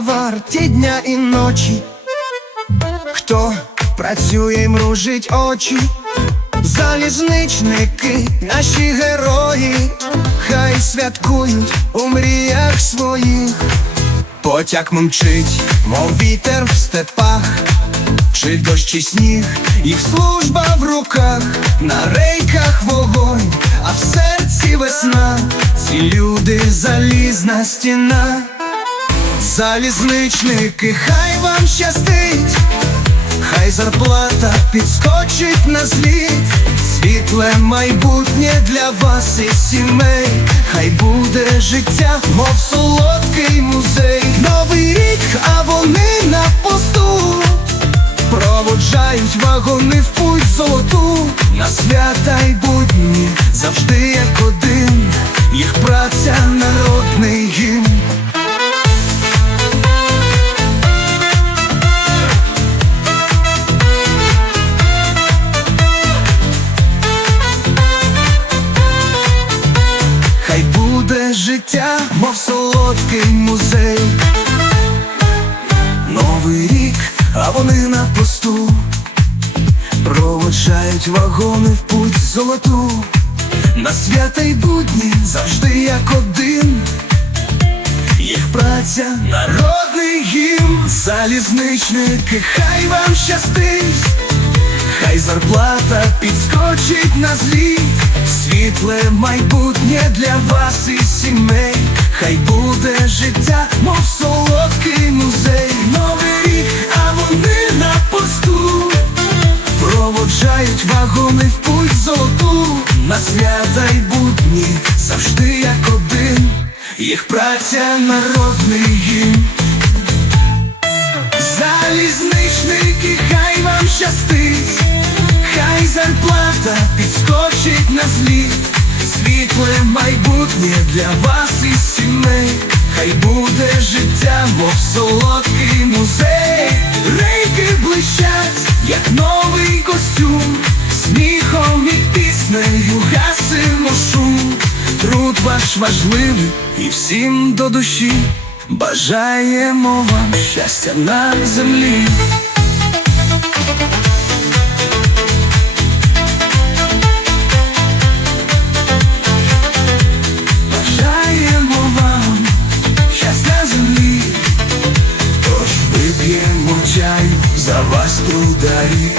варті дня і ночі, хто працює мружить очі, залізничники, наші герої, хай святкують у мріях своїх, потяг мчить, мов вітер в степах, чи дощ і сніг, їх служба в руках, на рейках вогонь, а в серці весна, ці люди залізна стіна. Залізничники, хай вам щастить, хай зарплата підскочить на зліт, світле майбутнє для вас і сімей, хай буде життя, мов солодкий музей, новий рік, а вони на посту. Проводжають вагони в путь золоту, на свята й будні завжди як один, їх праця мов солодкий музей. Новий рік, а вони на посту проводжають вагони в путь золоту. На свята й будні завжди як один. Їх праця, народний гімн, залізничники, хай вам щастить. Хай зарплата підскочить на зліт, світле майбутнє для вас і сімей, хай буде життя, мов солодкий музей, новий рік, а вони на посту. Проводжають вагони в путь золоту, на свята й будні завжди як один, їх праця народний гімн. Залізничники, хай вам щастить, хай зарплата підскочить на зліт, світле майбутнє для вас і сімей, хай буде життя, мов солодкий музей, рейки блищать, як новий костюм, сміхом і піснею гасимо шум, труд ваш важливий і всім до душі. Бажаємо вам щастя на землі. За вас трударі,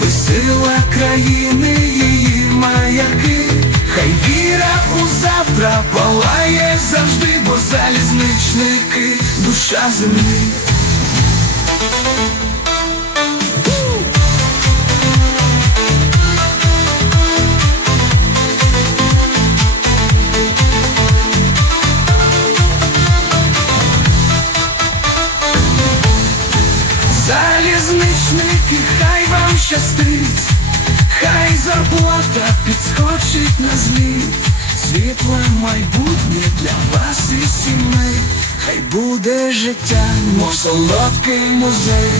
ви сила країни, її маяки, хай віра у завтра палає завжди, бо залізничники, душа землі. Залізничники, хай вам щастить, хай зарплата підскочить на зліт, світле майбутнє для вас і сімей, хай буде життя, мов солодкий музей.